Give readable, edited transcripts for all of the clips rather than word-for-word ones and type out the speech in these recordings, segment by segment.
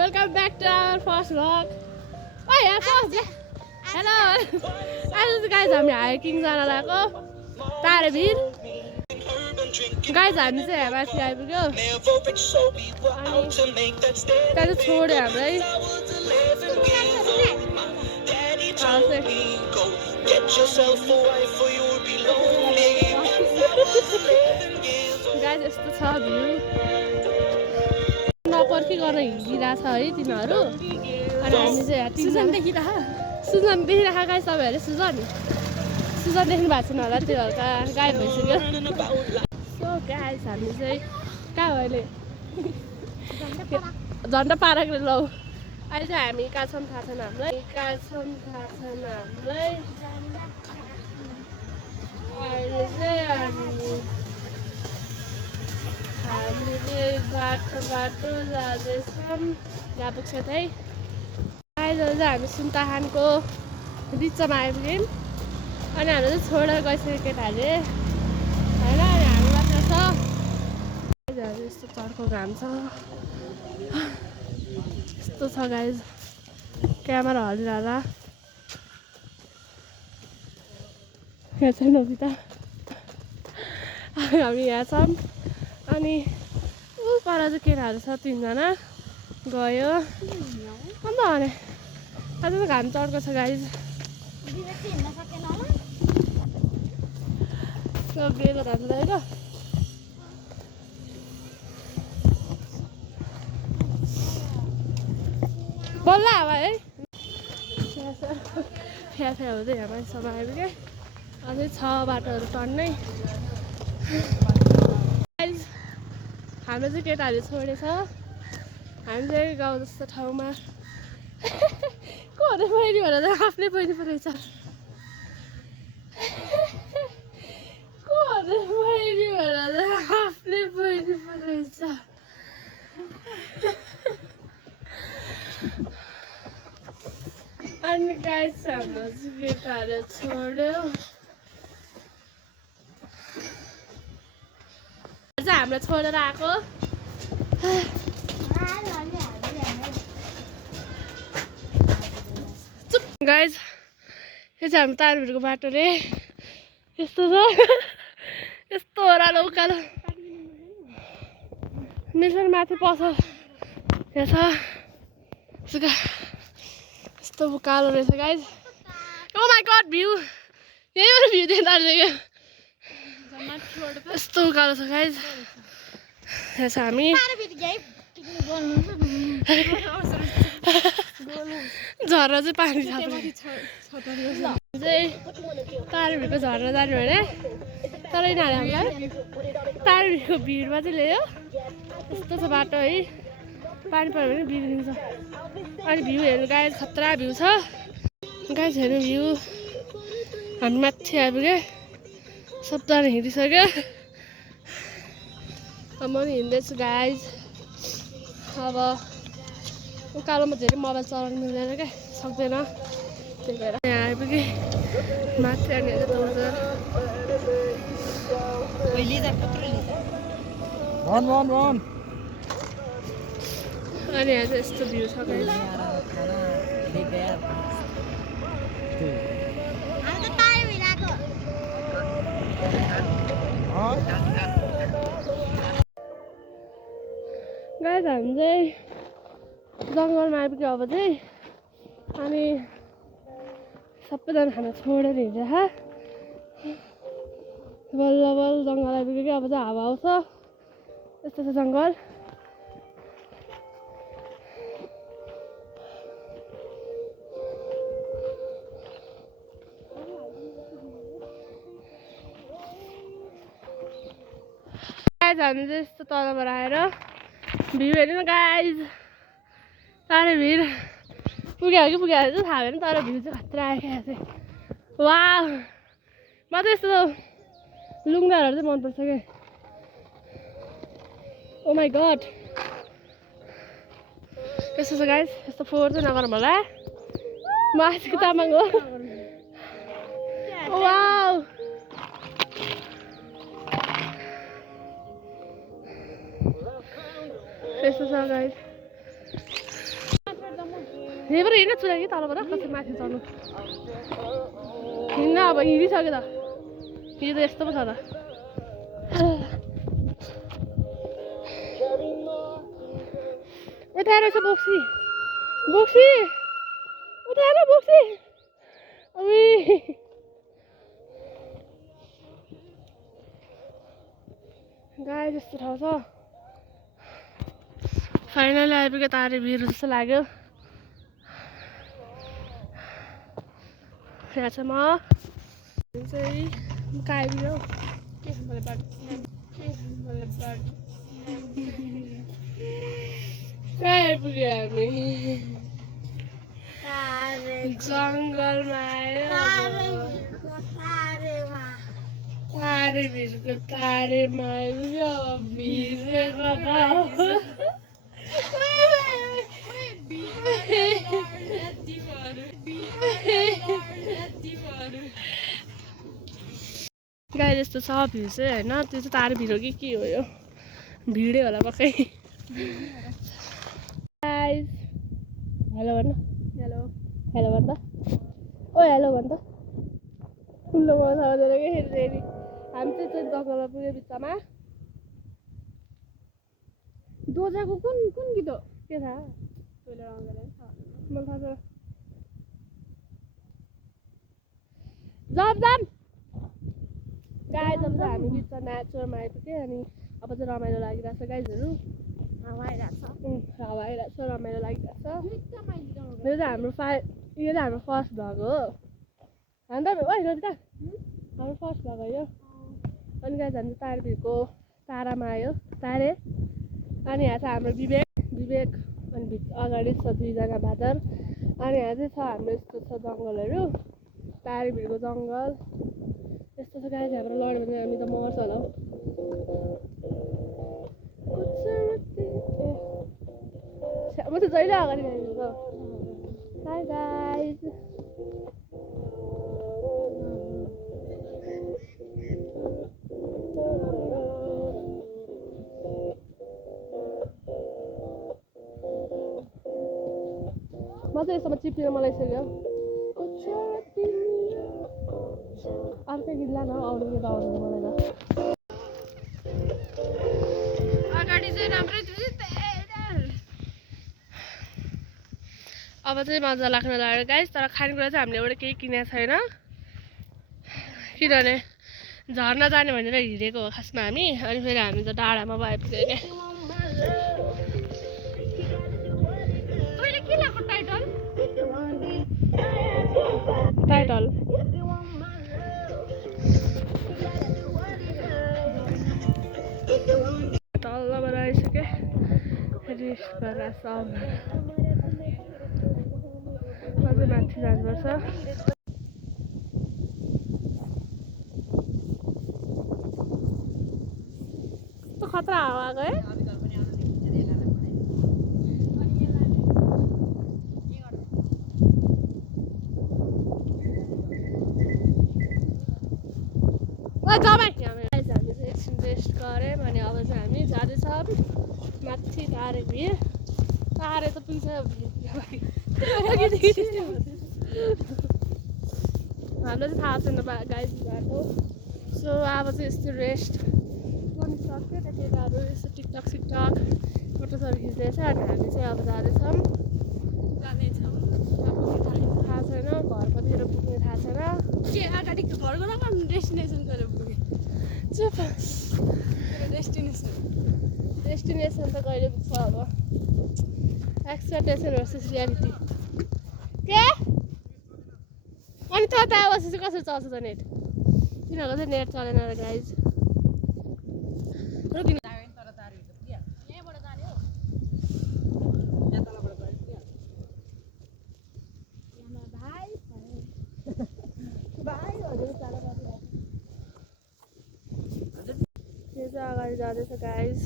Welcome back to our first vlog. Oh yeah, first. Hello. आज guys हामी hiking जान लागेको तारेभिर. Guys हामी चाहिँ यहाँ माथि आइपुग्यो. अनि त्यहाँ छोड्यो हामीलाई. Guys यस्तो छ भ्यू. नपर्खी गरेर हिँडिरहेछ है तिनीहरू. अनि हामी चाहिँ यहाँ सुजन देखिरहेको गाइस तपाईँहरूले सुजन देख्नु भएको छैन होला त्यो हल्का गायब भइसक्यो. सो गाइस हामी चाहिँ कहाँ हो अहिले झन्डा पाराको लौ अहिले चाहिँ हामी कहाँ छौँ थाहा छैन हामीलाई अहिले चाहिँ हामीले बाटो जाँदैछौँ जहाँ पुग्छ है. अहिले चाहिँ हामी सुन्ताखानको बिचमा आइपुग्यौँ. अनि हाम्रो चाहिँ छोडेर गइसक्यो केटाहरूले होइन. अनि हामी मात्र छ. यस्तो चर्को घाम छ. यस्तो छ गाइज. क्यामेरा हल्लिरहला यहाँ चाहिँ नबिता. हामी यहाँ छौँ. अनि ऊ पर चाहिँ केटाहरू छ 3 जना गयो. अन्त भने आज त घाम चर्को छ गाइज. बेलुका धान रहेको बल्ल हावा है. फ्या हुँदै यहाँ मान्छेसम्म आइपुग्यो. अझै छ बाटोहरू टन्नै. हाम्रो चाहिँ केटाहरू छोडेछ. हामी चाहिँ गाउँ जस्तो ठाउँमा को हुँदै बहिनी भनेर आफ्नै बहिनी पो रहेछ. अनि गाइस हाम्रो चाहिँ केटाहरू छोड्यो. हाम्रो छोडेर आएको. गाइस यो चाहिँ हाम्रो तारभिरको बाटो रे. यस्तो छ. यस्तो ओह्रालो उकालो मिसन माथि पसल यहाँ छ. यस्तो उकालो रहेछ guys. Oh my god view. यहीँबाट भ्यू देख्दा यस्तो उकालो छ गाइस. यहाँ छ हामी. झर्ना चाहिँ पानी चाहिँ तारभिरको झर्ना जाने भने तर यिनीहरू हामीलाई तारभिरको भिडमा चाहिँ ल्यायो. यस्तो छ बाटो है. पानी पऱ्यो भने बिग्रिन्छ. अनि भ्यू हेर्नु गाइस खतरा भ्यू छ. गाइस हेर्नु भ्यू. हामी माथि आइपुग्यो. सबजना हिँडिसक्यो. म पनि हिँड्दैछु गाइस. अब उकालोमा धेरै मोबाइल चलाउनु मिल्दैन क्या सक्दैन. त्यही भएर यहाँ आइपुगेँ माथि. अनि अनि यहाँ चाहिँ यस्तो भ्यू छ गाइस. गाइस हामी चाहिँ जङ्गलमा आइपुग्यो अब चाहिँ. अनि सबैजना हामी छोडेर हिँडेर बल्ल जङ्गल आइपुग्यो कि. अब चाहिँ हावा आउँछ. यस्तो छ जङ्गल. हामी चाहिँ यस्तो तलबाट आएर भ्यू हेर्नु गाइज. तारेभिर पुग्यो कि पुगेर चाहिँ थाहा भएन. तर भ्यू चाहिँ खतरा आयो क्या चाहिँ. वाह म त यस्तो लुङ्गाहरू चाहिँ मनपर्छ क्या. ओ माई गड यस्तो छ गाइस. यस्तो फोहोर चाहिँ नगरौँ होला. म आजको तामाङ हो. वाउ यस्तो छ गाइस. यहीँबाट हिँड्न चुरा कि तलबाट कसरी माथि चढ्नु हिँड्न अब हिँडिसक्यो त हिँड्यो त यस्तो पो छ त यता रहेछ बोक्सी बोक्सी उता हेर बोक्सी गाई जस्तो ठाउँ छ फाइनली आइपुग्यो तारे भिर जस्तो लाग्यो यहाँ चाहिँ म चाहिँ आइपुग्यो आइपुग्यो हामी जङ्गलमा आयो तारे भिरको तारेमा आइपुग्यो भिरले गर्दा गाई जस्तो छ भिड चाहिँ होइन त्यो चाहिँ तारे भिड हो कि के हो यो भिडै होला पक्कै हेलो भन्न हेलो हेलो भन्छ ओ हेलो भन्छ ठुलो मजा आउँदैन कि फेरि हामी चाहिँ जङ्गलमा पुग्यो बिचमा दोजाको कुन कुन गीत हो के थाहा मलाई थाहा छ जब जब गाई जब हामी बिचमा नाचमा आइपुग्यो अनि अब चाहिँ रमाइलो लागिरहेको छ गाईहरू हावा आइरहेको छ रमाइलो लागिरहेको छ यो चाहिँ हाम्रो फर्स्ट भ्लग हो अन्त होइन त हाम्रो फर्स्ट भ्लग हो यो अनि गाई हामी तारेभिरको तारामा आयो तारे अनि यहाँ छ हाम्रो विवेक अनि अगाडि छ दुईजना भादर अनि यहाँ चाहिँ छ हाम्रो यस्तो छ जङ्गलहरू तारेभिरको जङ्गल यस्तो छ गाई हाम्रो लड्यो भने हामी त मर्छ होला हौ म चाहिँ जहिले अगाडि गएको हाई गाइज म चाहिँ यस्तोमा चिप्लेर मलाई सक्यो अर्कै गीत ला न आउने गीत आउँदैन मलाई त अगाडि चाहिँ राम्रै अब चाहिँ मजा लाग्न लाग्यो गाइस तर खानेकुरा चाहिँ हामीले एउटा केही किनेको छैन किनभने झर्ना जाने भनेर हिँडेको हो खासमा हामी अनि फेरि हामी त डाँडामा आइपुग्यो क्या टाइटल तलबाट आइसक्यो रेस्ट गरेर सब अझै माथि जानुपर्छ कस्तो खतरा हावा गयो हामी चाहिँ एकछिन रेस्ट गऱ्यौँ अनि अब चाहिँ हामी जाँदैछौँ माथि तारे भिर तारे त पुग्छ हामीलाई चाहिँ थाहा छैन गाइड बाटो सो अब चाहिँ यस्तो रेस्ट गर्नु सक्यो त केटाहरू यस्तो टिकटक सिकटक फोटोसहरू खिच्दैछ अनि हामी चाहिँ अब जाँदैछौँ थाहा छैन घर कतिखेर पुग्ने थाहा छैन के अगाडि घरको न डेस्टिनेसन गरेर पुग्यो चुप डेस्टिनेसन त कहिले पुग्छ अब एक्सपेक्टेसन भर्सेस रियालिटी के अनि त बसेपछि कसरी चल्छ त नेट तिनीहरूको चाहिँ नेट चलेन र गाइज अगाडि जाँदैछ गाइज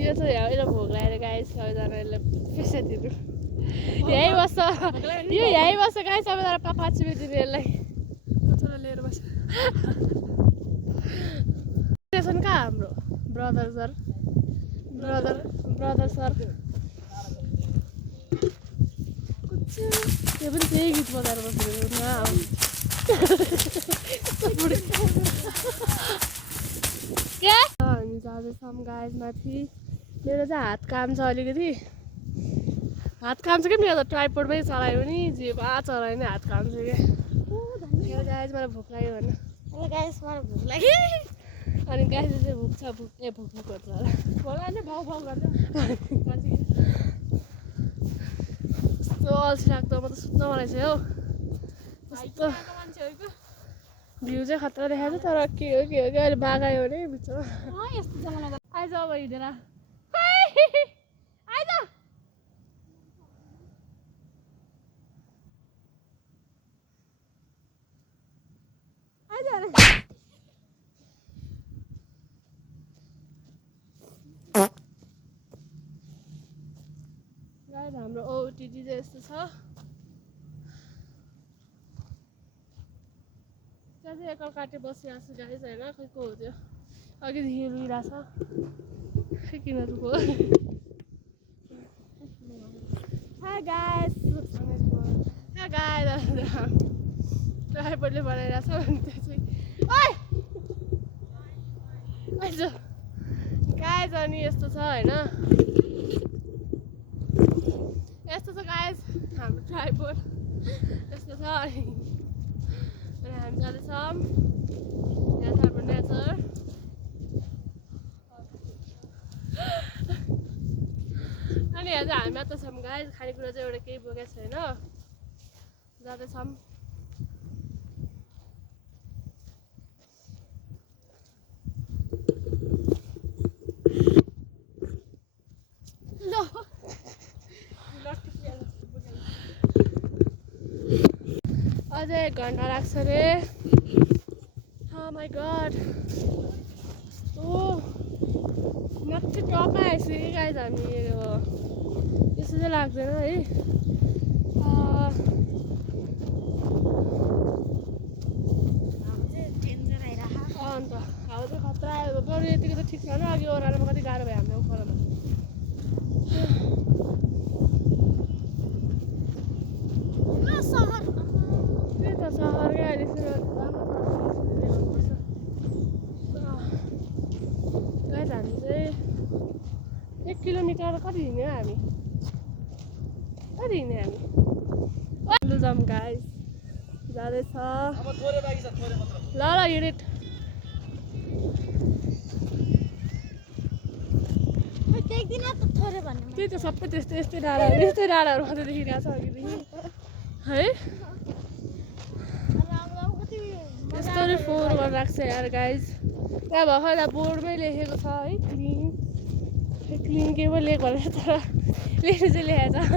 यो चाहिँ यहाँ भोक लागेर गाइज सबैजनाले पैसा दिनु यहीँ बस्छ यो यहीँ बस्छ गाइज सबैजना 5 रुपियाँ दिनु यसलाई लिएर बस्छ स्टेसन कहाँ हाम्रो ब्रदर सर ब्रदर सर त्यो पनि त्यही गीत बजाएर बसेको हामी जाँदैछौँ गाइस माथि मेरो चाहिँ हात काम छ अलिकति हात काम छ क्या मेरो त ट्राइपोडमै चलायो नि जेमा चलायो नि हात काम छ क्या गाइस मलाई भोक लाग्यो भने गाइस मलाई भोक लाग्यो अनि गाइस चाहिँ भुक गर्छ होला नै भाउ भाउ गर्छ कस्तो अल्छी लाग्दो म त सुत्न मलाई चाहिँ हौ कस्तो भ्यू चाहिँ खतरा देखाएको छ तर के हो अहिले बाघ आयो भने बिचमा यस्तो जमाना आइज अब हिँडेर आइज गाइस हाम्रो ओटिडी चाहिँ यस्तो छ त्यहाँ चाहिँ एकल काटे बसिरहेको छु गाइस होइन खै को हो त्यो अघिदेखि रुइरहेछ खै किन रुको हाई गाइस ड्राइभरले बनाइरहेछ अनि त्यो चाहिँ आइज गाइस अनि यस्तो छ होइन यस्तो छ गाइस हाम्रो ट्राइपोड यस्तो छ अनि हामी जाँदैछौँ यहाँ छ हाम्रो नेचर अनि यहाँ चाहिँ हामी मात्र छौँ गाइस खानेकुरा चाहिँ एउटा केही बोकेको छैन जाँदैछौँ अझै 1 घन्टा लाग्छ रे oh my god माथि टपमा आइसक्यो कि गाइस हामी यस्तो चाहिँ लाग्दैन है अन्त हावा चाहिँ खतरा आयो बरु यतिको त ठिक छ न अघि ओह्रालोमा कति गाह्रो भयो हामीलाई उकालोमा त्यही त सहरकै अहिले गाइस हामी चाहिँ 1 किलोमिटर कति हिँड्यो हामी लुजाम गाइस जाँदैछ ल युनिट त्यही त सबै यस्तै डाँडाहरू मात्रै देखिरहेको छ अघिदेखि है यस्तो फोहोर गरेर राख्छ यार गाइज त्यहाँ भर्खर बोर्डमै लेखेको छ है क्लिन के पो लेख भनेर तर लेख्नु चाहिँ लेखेको छ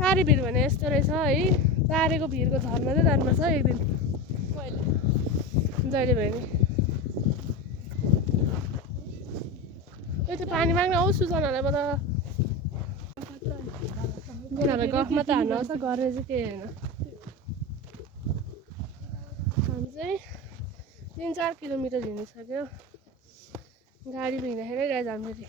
तारे भिर भने यस्तो रहेछ है तारेको भिरको झरमा चाहिँ जानुपर्छ एक दिन जहिले भयो नि यो चाहिँ पानी माग्न आउँछु सुजनालाई म त उनीहरूलाई गफमा त हान्न आउँछ गर्ने चाहिँ केही होइन हामी चाहिँ 3-4 किलोमिटर हिँडिसक्यो गाडी हिँड्दाखेरि गाइस हामीले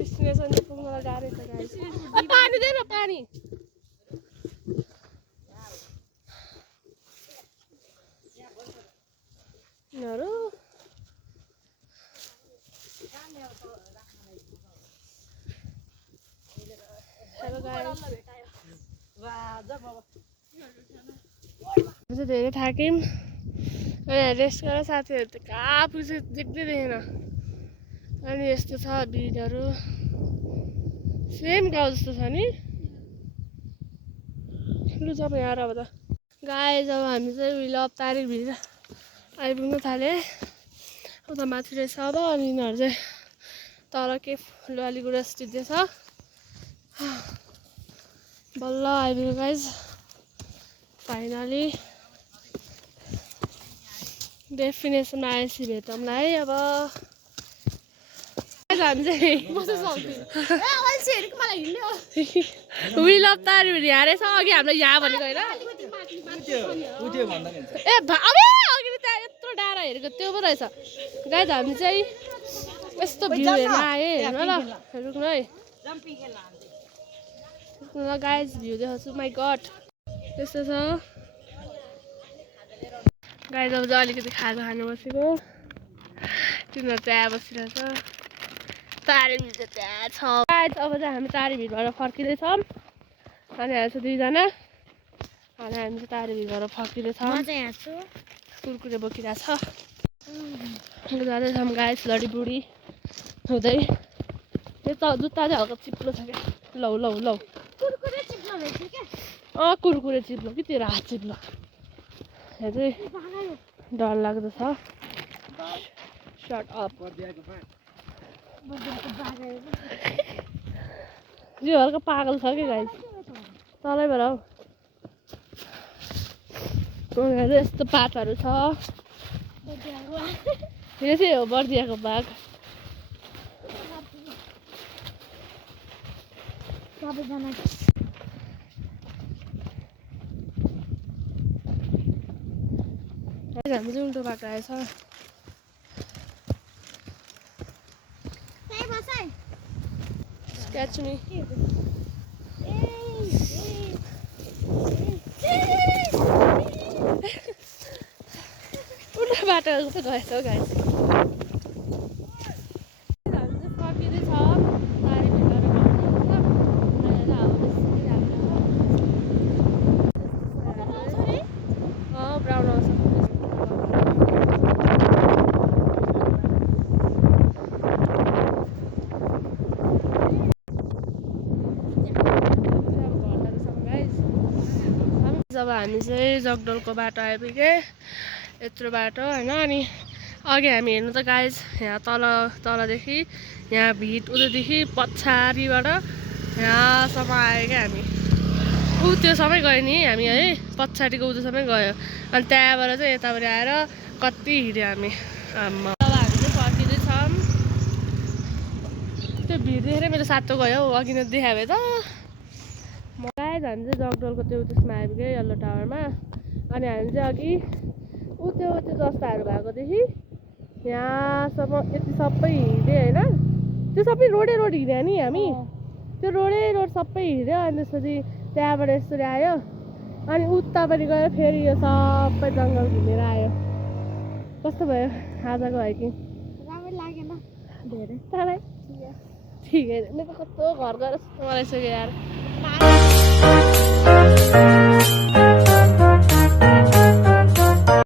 डेस्टिनेसन पुग्नलाई गाह्रो छ गाइस पानी दे न पानी यिनीहरू चाहिँ धेरै थाक्यौँ अनि रेस्ट गरेर साथीहरू त कहाँ पुग्छ देख्दै देखेन अनि यस्तो छ भिडहरू सेम गाउँ जस्तो छ नि लु जब यहाँ अब त गाई जब हामी चाहिँ उहिले तारिक भिड आइपुग्नु थाले उता माथि रहेछ अब अनि यिनीहरू चाहिँ तल के अलिगुडा स्थित छ बल्ल आइपुग्यो गाइज फाइनली डेस्टिनेसनमा आएपछि भेटौँला है अब हामी चाहिँ विल अफ तारिक भिड यहाँ रहेछ अघि हामीलाई यहाँ भनेको होइन ए हेरेको त्यो पो रहेछ गाइज हामी चाहिँ यस्तो भ्यू हेर्न आएँ हेर्नु ल रुक्नु है ल गाइज भ्यू देखाउँछु माई गड त्यस्तो छ गाइज अब चाहिँ अलिकति खाजा खानु बसेको तिनीहरू त्यहाँ बसिरहेछ तारेभिर चाहिँ त्यहाँ छ गाइज अब चाहिँ हामी तारेभिरबाट फर्किँदैछौँ अनि हामी चाहिँ दुईजना अनि हामी चाहिँ तारेभिरबाट फर्किँदैछौँ कुरकुरे बोकिरहेछ जाँदैछौँ गाइज लडीबुडी हुँदै त्यो त जुत्ता चाहिँ हल्का चिप्लो छ क्या लौ लौ लौ कुरकुरे चिप्लो कि तेरो हात चिप्लो यहाँ चाहिँ डर लाग्दो छ सर्ट अप यो हल्का पागल छ कि गाइज तलैबाट हौ यहाँ चाहिँ यस्तो पातहरू छ यो चाहिँ हो बर्दियाको बाघ सबैजना हामी चाहिँ उल्टो बाटो आएछ Catch me. उल्टा बाटो पो गएछ हौ गाइस हामी चाहिँ फर्किँदैछ तारेभिरबाट ब्राउन आउँछ जब हामी चाहिँ जगडोलको बाटो आइपुग्यो यत्रो बाटो होइन अनि अघि हामी हेर्नु त गाइज यहाँ तलदेखि यहाँ भिड उतैदेखि पछाडिबाट यहाँसम्म आयो क्या हामी त्योसम्मै गयो नि हामी है पछाडिको उतोसम्मै गयो अनि त्यहाँबाट चाहिँ यतापट्टि आएर कति हिँड्यो हामी आम्मा अब हामी चाहिँ फर्किँदैछौँ त्यो भिड देखेर मेरो सातो गयो हौ अघि नै देखायो भए त गाइज हामी चाहिँ जगडोलको त्यो त्यसमा आइपुग्यो यल्लो टावरमा अनि हामी चाहिँ अघि त्यो जस्ताहरू भएकोदेखि यहाँसम्म यति सबै हिँड्यो होइन त्यो सबै रोडै रोड हिँड्यो नि हामी त्यो रोडै रोड सबै हिँड्यो अनि त्यसपछि त्यहाँबाट यसरी आयो अनि उतापट्टि गएर फेरि यो सबै जङ्गल घुमेर आयो कस्तो भयो आजको हाइकिङ राम्रो लागेन धेरै तँलाई ठिकै मेरो कस्तो घर गएर मलाई यार